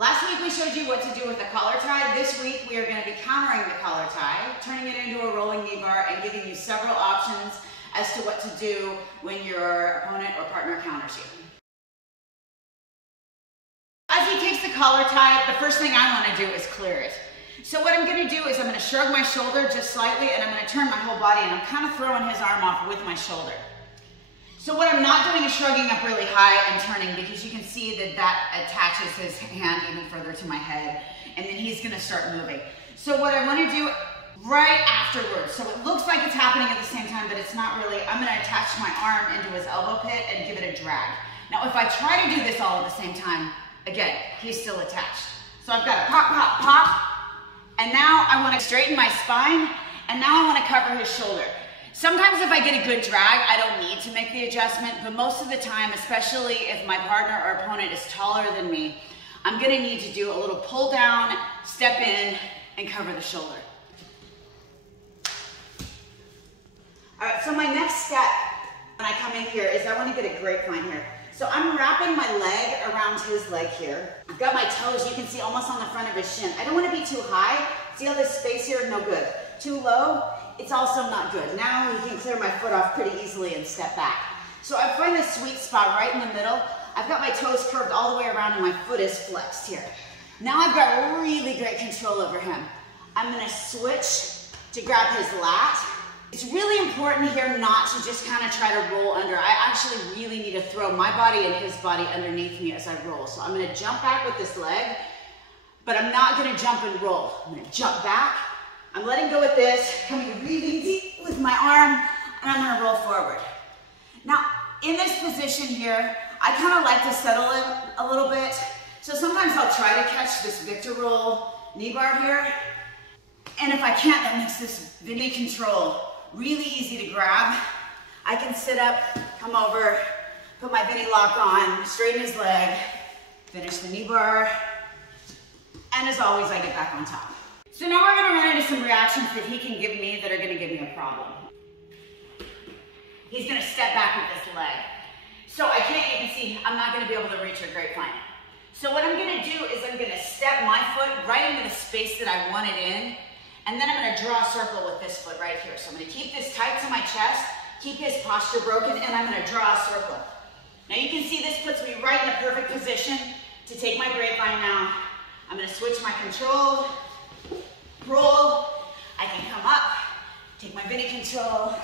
Last week we showed you what to do with the collar tie. This week we are going to be countering the collar tie, turning it into a rolling knee bar, and giving you several options as to what to do when your opponent or partner counters you. As he takes the collar tie, the first thing I want to do is clear it. So what I'm going to do is I'm going to shrug my shoulder just slightly, and I'm going to turn my whole body, and I'm kind of throwing his arm off with my shoulder. So what I'm not doing is shrugging up really high and turning, because you can see that that attaches his hand even further to my head, and then he's going to start moving. So what I want to do right afterwards, so it looks like it's happening at the same time, but it's not really, I'm going to attach my arm into his elbow pit and give it a drag. Now if I try to do this all at the same time, again, he's still attached. So I've got a pop, pop, pop, and now I want to straighten my spine, and now I want to cover his shoulder. Sometimes if I get a good drag, I don't need to make the adjustment, but most of the time, especially if my partner or opponent is taller than me, I'm going to need to do a little pull down, step in, and cover the shoulder. All right, so my next step when I come in here is I want to get a grapevine here. So I'm wrapping my leg around his leg here. I've got my toes, you can see almost on the front of his shin. I don't want to be too high. See all this space here? No good. Too low? It's also not good. Now he can clear my foot off pretty easily and step back. So I find this sweet spot right in the middle. I've got my toes curved all the way around and my foot is flexed here. Now I've got really great control over him. I'm going to switch to grab his lat. It's really important here not to just kind of try to roll under. I actually really need to throw my body and his body underneath me as I roll. So I'm going to jump back with this leg, but I'm not going to jump and roll. I'm going to jump back. I'm letting go with this, coming really deep with my arm, and I'm going to roll forward. Now, in this position here, I kind of like to settle in a little bit. So sometimes I'll try to catch this Victor roll knee bar here. And if I can't, that makes this Bendy control really easy to grab. I can sit up, come over, put my Bendy lock on, straighten his leg, finish the knee bar, and as always, I get back on top. So now we're going to run into some reactions that he can give me that are going to give me a problem. He's going to step back with this leg. So I can't even see, I'm not going to be able to reach a grapevine. So what I'm going to do is I'm going to step my foot right into the space that I want it in, and then I'm going to draw a circle with this foot right here. So I'm going to keep this tight to my chest, keep his posture broken, and I'm going to draw a circle. Now you can see this puts me right in a perfect position to take my grapevine now. I'm going to switch my control, roll, I can come up, take my Bendy control,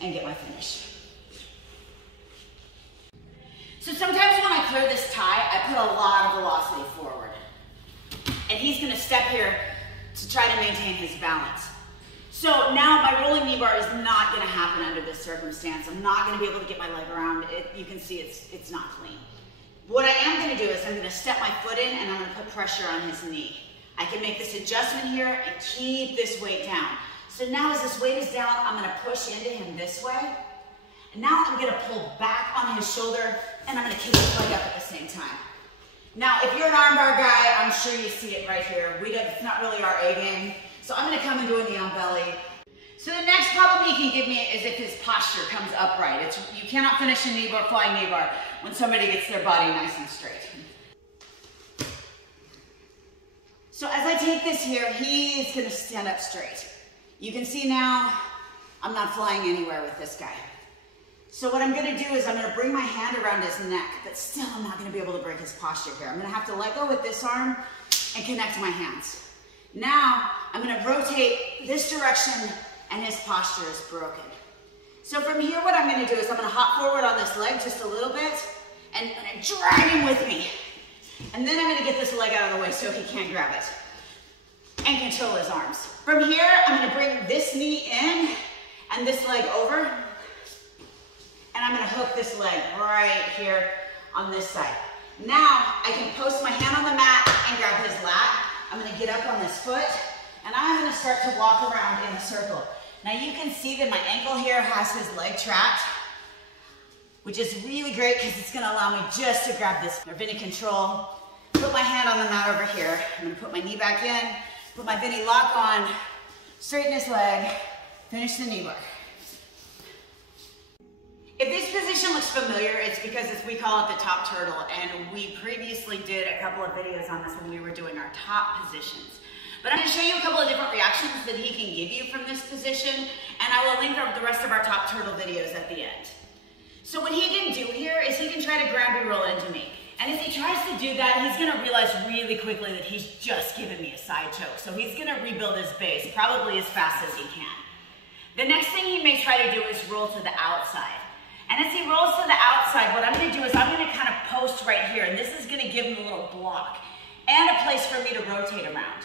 and get my finish. So sometimes when I clear this tie, I put a lot of velocity forward. And he's going to step here to try to maintain his balance. So now my rolling knee bar is not going to happen under this circumstance. I'm not going to be able to get my leg around it. You can see it's not clean. What I am going to do is I'm going to step my foot in and I'm going to put pressure on his knee. I can make this adjustment here and keep this weight down. So now as this weight is down, I'm going to push into him this way. And now I'm going to pull back on his shoulder and I'm going to kick his leg up at the same time. Now, if you're an armbar guy, I'm sure you see it right here. It's not really our A game. So I'm going to come and do a knee on belly. So the next problem he can give me is if his posture comes upright. You cannot finish a knee bar, flying knee bar, when somebody gets their body nice and straight. So as I take this here, he's going to stand up straight. You can see now I'm not flying anywhere with this guy. So what I'm going to do is I'm going to bring my hand around his neck, but still I'm not going to be able to break his posture here. I'm going to have to let go with this arm and connect my hands. Now I'm going to rotate this direction and his posture is broken. So from here what I'm going to do is I'm going to hop forward on this leg just a little bit and I'm going to drag him with me. And then I'm going to get this leg out of the way so he can't grab it and control his arms. From here, I'm going to bring this knee in and this leg over. And I'm going to hook this leg right here on this side. Now, I can post my hand on the mat and grab his lat. I'm going to get up on this foot and I'm going to start to walk around in a circle. Now you can see that my ankle here has his leg trapped, which is really great because it's going to allow me just to grab this Bendy control, put my hand on the mat over here. I'm going to put my knee back in, put my Bendy lock on, straighten his leg, finish the knee bar. If this position looks familiar, it's because we call it the top turtle, and we previously did a couple of videos on this when we were doing our top positions. But I'm going to show you a couple of different reactions that he can give you from this position, and I will link the rest of our top turtle videos at the end. So what he can do here is he can try to ground roll into me. And if he tries to do that, he's going to realize really quickly that he's just given me a side choke. So he's going to rebuild his base probably as fast as he can. The next thing he may try to do is roll to the outside. And as he rolls to the outside, what I'm going to do is I'm going to kind of post right here. And this is going to give him a little block and a place for me to rotate around.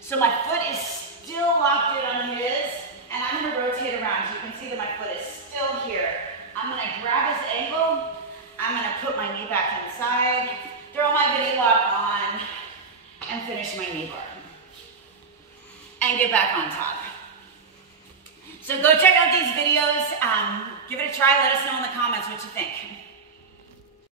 So my foot is still locked in on his, and I'm going to rotate around. You can see that my foot is still here. I'm going to grab his ankle. I'm going to put my knee back inside, throw my Bendy lock on, and finish my Kneebar. And get back on top. So go check out these videos. Give it a try. Let us know in the comments what you think.